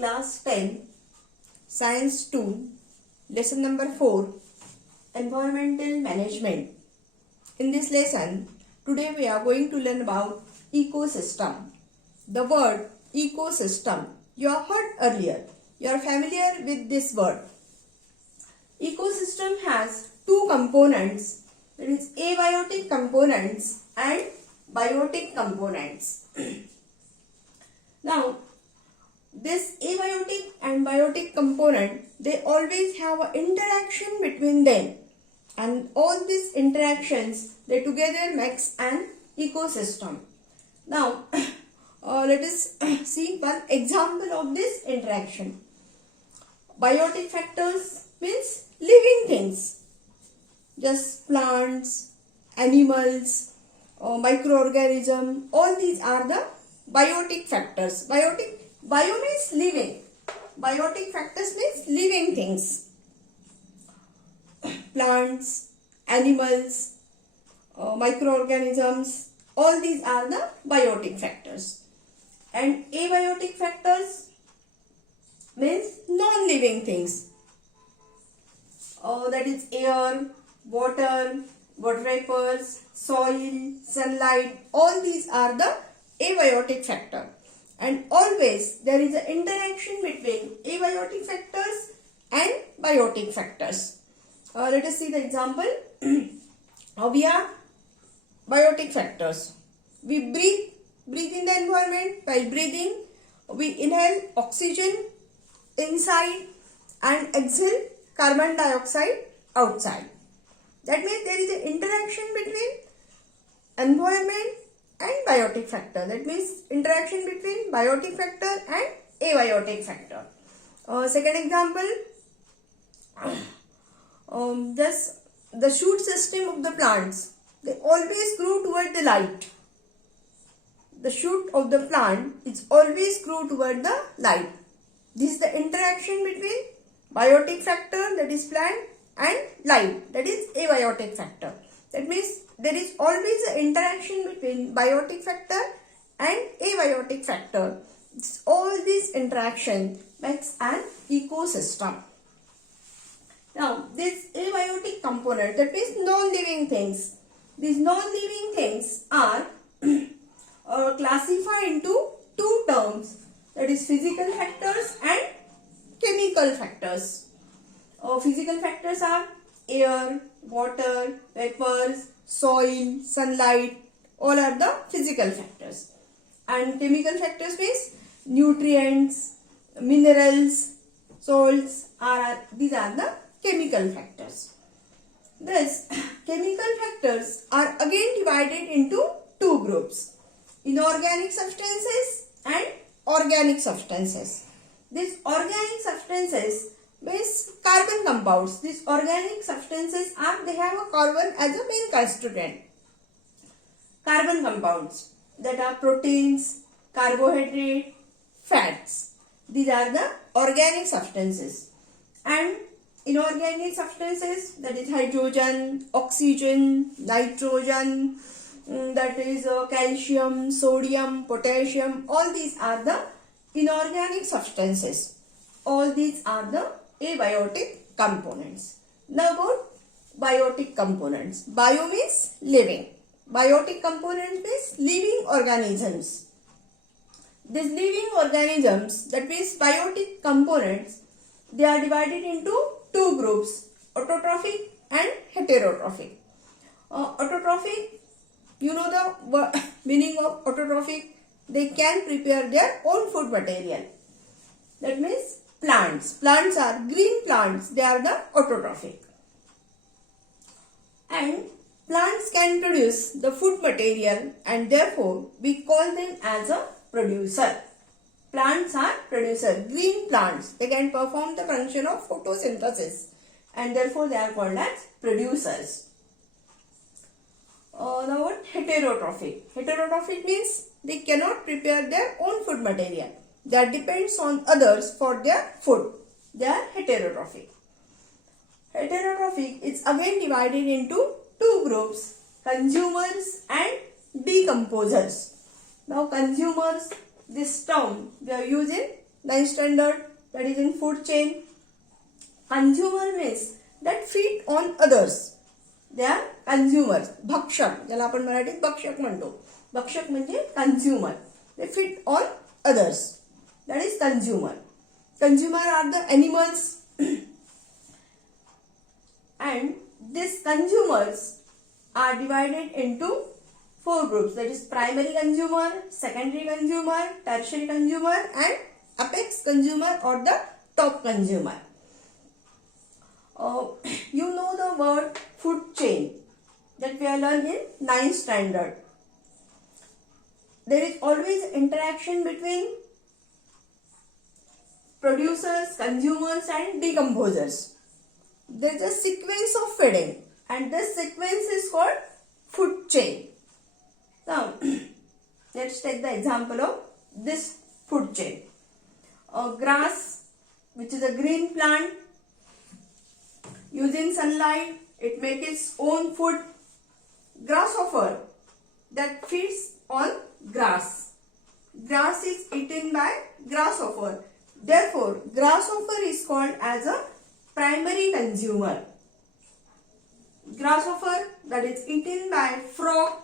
Class 10, Science 2, Lesson number 4, Environmental Management. In this lesson, today we are going to learn about ecosystem. The word ecosystem, you have heard earlier. You are familiar with this word. Ecosystem has two components, that is abiotic components and biotic components. Now, this abiotic and biotic component, they always have an interaction between them, and all these interactions, they together makes an ecosystem. Now let us see one example of this interaction. Biotic factors means living things, just plants, animals, microorganisms, all these are the biotic factors. Bio means living. Biotic factors means living things. Plants, animals, microorganisms, all these are the biotic factors. And abiotic factors means non-living things. That is air, water vapors, soil, sunlight, all these are the abiotic factor. And always there is an interaction between abiotic factors and biotic factors. Let us see the example. We are biotic factors. We breathe in the environment. While breathing, we inhale oxygen inside and exhale carbon dioxide outside. That means there is an interaction between environment and biotic factor. That means interaction between biotic factor and abiotic factor. Second example, the shoot system of the plants, they always grow toward the light. The shoot of the plant is always grow toward the light. This is the interaction between biotic factor, that is plant, and light, that is abiotic factor. That means there is always an interaction between biotic factor and abiotic factor. All these interaction makes an ecosystem. Now, this abiotic component, that means non-living things. These non-living things are classified into two terms, that is physical factors and chemical factors. Physical factors are air, water, vapors, soil, sunlight, all are the physical factors. And chemical factors means nutrients, minerals, salts, these are the chemical factors. Thus, chemical factors are again divided into two groups, inorganic substances and organic substances. These organic substances means carbon compounds. These organic substances they have a carbon as a main constituent. Carbon compounds, that are proteins, carbohydrate, fats. These are the organic substances. And inorganic substances, that is hydrogen, oxygen, nitrogen, that is calcium, sodium, potassium, all these are the inorganic substances. All these are the abiotic components. Now about biotic components. Bio means living. Biotic component means living organisms. These living organisms, that means biotic components, they are divided into two groups, autotrophic and heterotrophic. Autotrophic, you know the meaning of autotrophic, they can prepare their own food material. That means plants. Plants are green plants, they are the autotrophic. And plants can produce the food material, and therefore we call them as a producer. Plants are producer. Green plants, they can perform the function of photosynthesis, and therefore they are called as producers. Now what? Heterotrophic. Heterotrophic means they cannot prepare their own food material. That depends on others for their food. They are heterotrophic. Heterotrophic is again divided into two groups, consumers and decomposers. Now consumers, this term we are using 9th standard, that is in food chain. Consumer means that feed on others. They are consumers. भक्षक, ज्याला आपण मराठीत भक्षक म्हणतो. भक्षक म्हणजे consumer. They feed on others. That is consumer. Consumer are the animals. And these consumers are divided into 4 groups. That is primary consumer, secondary consumer, tertiary consumer and apex consumer or the top consumer. You know the word food chain that we are learning in 9th standard. There is always interaction between producers, consumers and decomposers. There is a sequence of feeding and this sequence is called food chain. Now, let's take the example of this food chain. Grass, which is a green plant, using sunlight, it makes its own food. Grasshopper, that feeds on grass. Grass is eaten by grasshopper. Therefore, grasshopper is called as a primary consumer. Grasshopper, that is eaten by frog.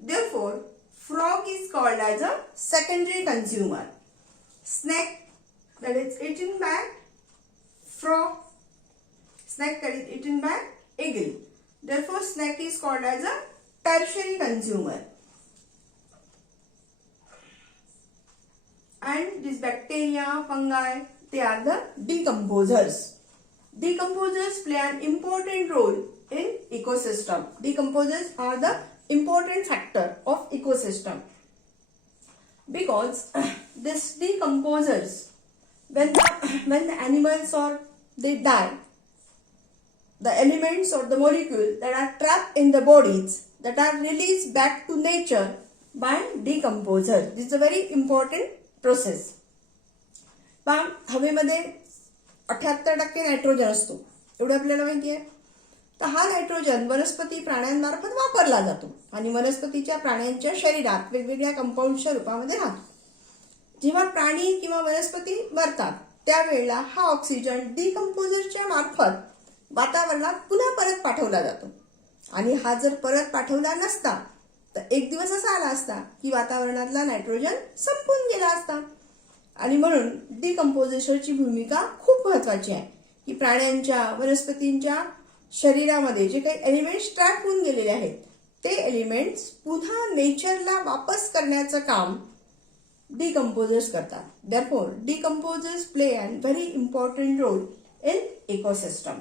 Therefore, frog is called as a secondary consumer. Snake, that is eaten by frog. Snake, that is eaten by eagle. Therefore, snake is called as a tertiary consumer. And these bacteria, fungi, they are the decomposers. Decomposers play an important role in ecosystem. Decomposers are the important factor of ecosystem. Because these decomposers, when the animals or they die, the elements or the molecules that are trapped in the bodies that are released back to nature by decomposer. This is a very important process. पण हवेमध्ये 78% nitrogen असतो एवढं आपल्याला माहिती आहे. तर हा nitrogen वनस्पती प्राण्यांमार्फत वापरला जातो आणि वनस्पतीच्या प्राण्यांच्या शरीरात वेगवेगळ्या कंपाऊंडच्या रूपामध्ये राहतो. जेव्हा प्राणी किंवा वनस्पती मरतात त्यावेळेला हा ऑक्सिजन डिकंपोजरच्या मार्फत वातावरणात पुन्हा परत पाठवला जातो. आणि हा जर परत पाठवला नसता तर एक दिवस असा आला असता की वातावरणातला नायट्रोजन संपून गेला असता. आणि म्हणून डिकंपोजिशनची भूमिका खूप महत्त्वाची आहे की प्राण्यांच्या वनस्पतींच्या शरीरामध्ये जे काही एलिमेंट्स ट्रॅप होऊन गेलेले आहेत ते एलिमेंट्स पुन्हा नेचरला वापस करण्याचं काम डिकंपोजर्स करतात. Therefore, decomposers play a very important role in ecosystem.